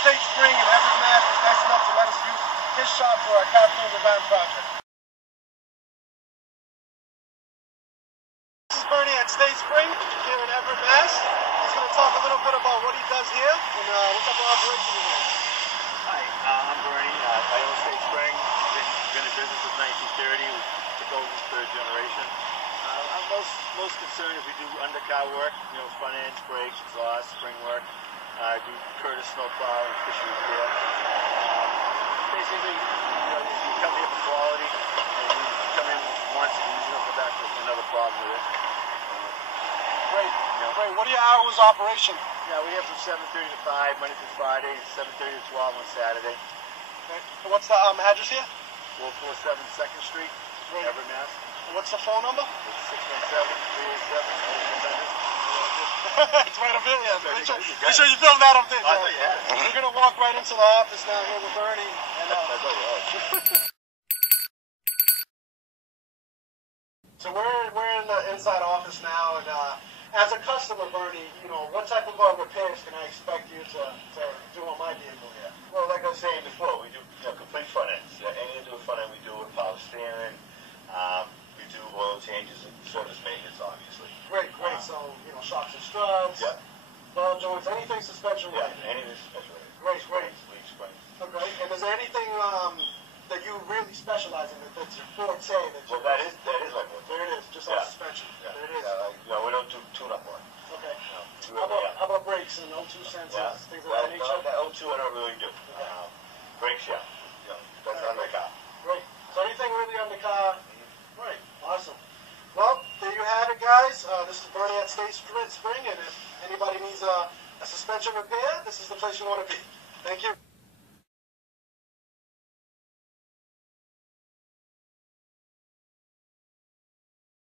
State Spring in Everett, Mass. was nice enough to let us use his shop for our capstone design project. This is Bernie at State Spring here in Everett, Mass. He's going to talk a little bit about what he does here and what type of operation he has. Hi, I'm Bernie. I own State Spring. Been in business since 1930. We took over the third generation. I'm most concerned if we do undercar work, front ends, brakes, exhaust, spring work. I do Curtis snowplow and fishery repair. Basically, you come here for quality, and you come in once and you usually don't come back with another problem with it. Great. Great. What are your hours of operation? Yeah, we have from 7:30 to 5, Monday through Friday, 7:30 to 12 on Saturday. Okay. What's the address here? 447 2nd Street, Everett, Mass. What's the phone number? It's 617-387-1800. It's right up here, yeah. Make sure you film that up there. I thought you had it. We're going to walk right into the office now here with Bernie. So we're in the inside office now, and as a customer, Bernie, what type of repairs can I expect you to do on my vehicle here? Well, like I was saying before, we do complete front ends. Anything to do with front end, we do with power steering. We do oil changes and service maintenance, obviously. Great. So, shocks and struts, ball joints, anything suspension related. Yeah, anything suspension Great. related. Leaf springs. Okay. And is there anything that you really specialize in that's your forte? Well, that is my forte. There it is, just on suspension. Yeah. There it is. We don't do tune-up work. Okay. No, how about brakes and O2 sensors, things of that nature? O2 I don't really do. Brakes, that's on the car. Great. So anything really on the car? Right. Awesome. Well, there you have it, guys. This is Bernie at State Spring, and if anybody needs a suspension repair, this is the place you want to be. Thank you.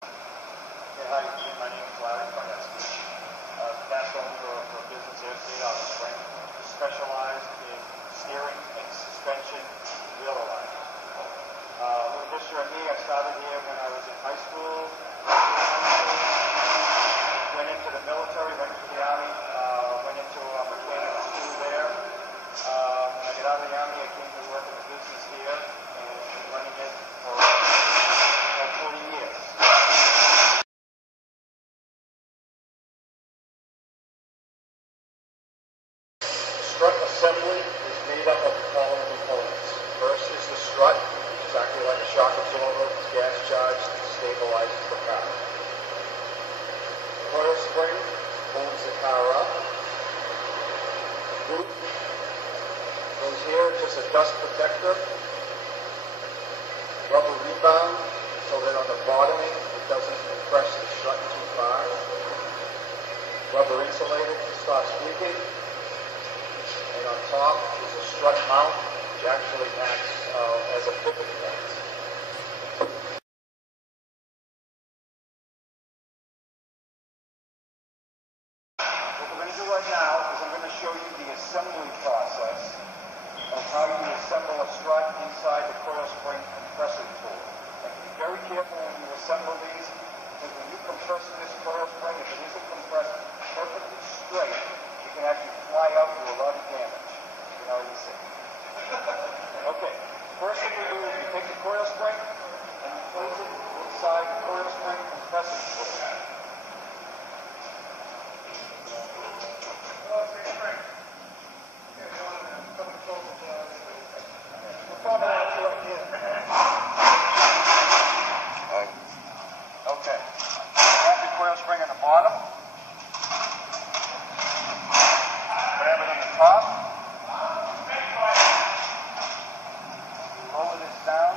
Hi, my name is Larry. Past owner of a business airstate out of Spring. Specialized in steering and suspension wheel alignment. A little history of me, I started here when I was in high school. Went into the military, went into the Army, went into a mechanical school there. When I got out of the Army, I came to work in the business here and been running it for about 40 years. Strut assembly is made up of the following components. First is the strut, exactly like a shock absorber, it's gas charged, stabilizes the car. Coil spring holds the car up. Boot goes here, just a dust protector. Rubber rebound, so that on the bottoming it doesn't compress the strut too far. Rubber insulated to stop squeaking. And on top is a strut mount, which actually acts as a pivot fence. What we're going to do right now is I'm going to show you the assembly process of how you assemble a strut inside the coil spring compressor tool. And be very careful when you assemble these, because when you compress this coil spring, if it isn't compressed perfectly straight, you can actually fly out and do a lot of damage. You know what you see. Okay, first thing you do is you take the coil spring and you place it inside the coil spring compressor tool. Okay, grab the coil spring on the bottom. Grab it on the top. Lower this down.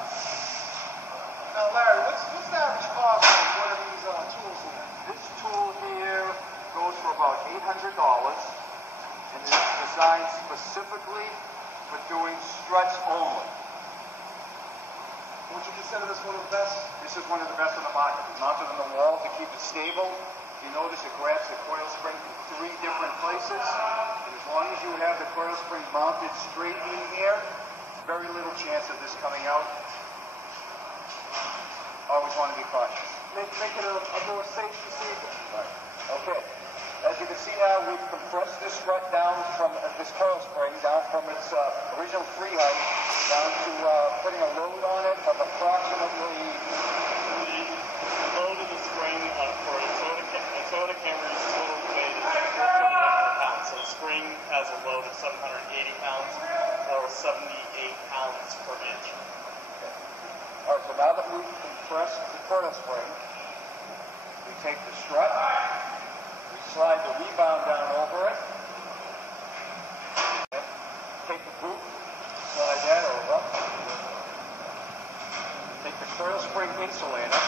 Now, Larry, what's the average cost of one of these tools here? This tool here goes for about $800 and is designed specifically for doing struts only. Would you consider this one of the best? This is one of the best on the market. It's mounted on the wall to keep it stable. You notice it grabs the coil spring from 3 different places. And as long as you have the coil spring mounted straight in here, very little chance of this coming out. Always want to be cautious. Make it a more safe procedure. Right. Okay. As you can see now, we've compressed this strut down from this coil spring down from its original free height down to putting a load on it of approximately. The load of the spring for a Toyota Camry's total weight is 471 pounds. So the spring has a load of 780 pounds or 78 pounds per inch. All right, so now that we've compressed the coil spring, we take the strut, we slide the rebound down over it, take the boot, slide that over, take the coil spring insulator,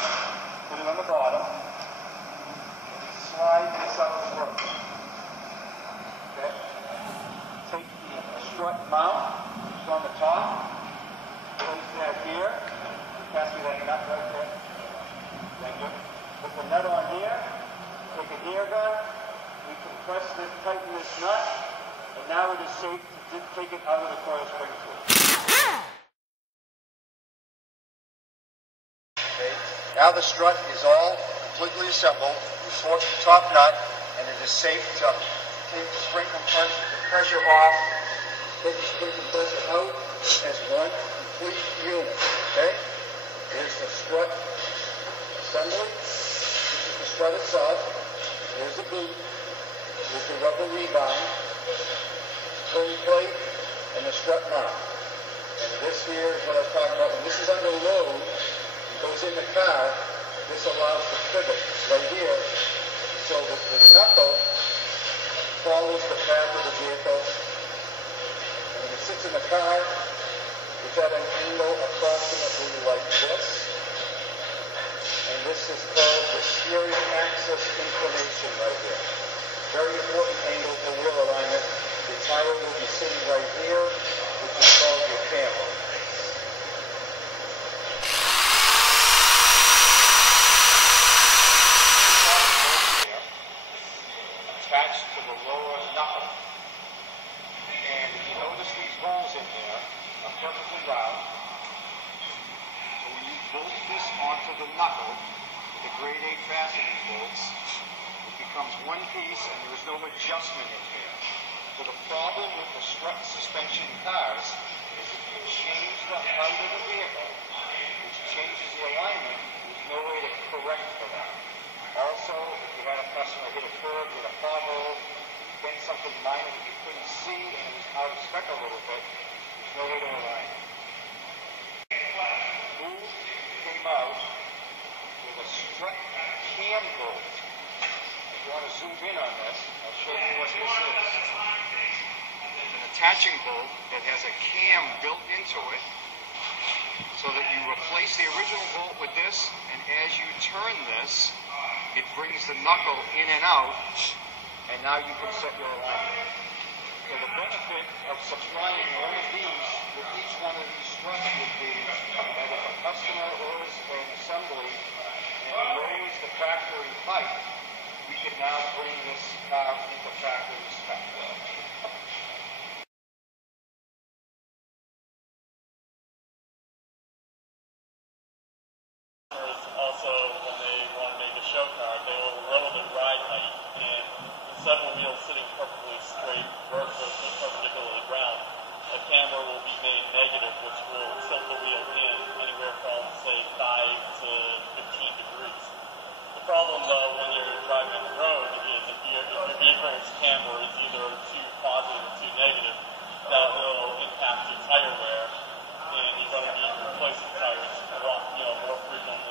put it on the bottom, and slide this out through. Okay? Take the strut mount, it's on the top, place that here, pass me that nut right there. Thank you. Put the nut on here, take an air gun, we compress this, tighten this nut, and now it is safe to take it out of the coil spring tool. Okay. Now the strut is all completely assembled. We fork the top nut, and it is safe to take the spring compressor off, take the spring compressor out as one complete unit. Okay? Here's the strut assembly. This is the strut itself. Here's the boot. Here's the rubber rebound, pulley plate, and the strut mount. And this here is what I was talking about. When this is under load, it goes in the car. This allows the pivot right here, so that the knuckle follows the path of the vehicle. And when it sits in the car, it's at an angle approximately like this. And this is called the steering axis inclination right here. Very important angle for wheel alignment. The tire will be sitting right here, which is called your camber. Attached to the lower knuckle. And if you notice these holes in there are perfectly round. So when you bolt this onto the knuckle with the grade 8 fastening bolts, it becomes one piece and there is no adjustment in here. So the problem with the strut suspension cars is if you change the height of the vehicle, which changes the alignment, there's no way to correct for that. Also, if you had a customer hit a curb, hit a pothole, bent something minor that you couldn't see and it was out of spec a little bit, there's no way to align it. The move came out with a strut cam bolt. If you want to zoom in on this, I'll show you what this is. There's an attaching bolt that has a cam built into it so that you replace the original bolt with this, and as you turn this, it brings the knuckle in and out, and now you can set your alignment. So the benefit of supplying one of these with each one of these struts would be that if a customer orders an assembly and lowers the factory height, we can now bring this car into factory spec. Also, when they want to make a show car, they will lower the ride height, and instead of a wheel sitting perfectly straight, perpendicular to the ground, a camber will be made negative, which will tilt the wheel in anywhere from, say, 5 to 15 degrees. The problem, though, when you're driving on the road is if your vehicle's camber is either too positive or too negative, that will impact your tire wear, and you're going to need replacement tires more frequently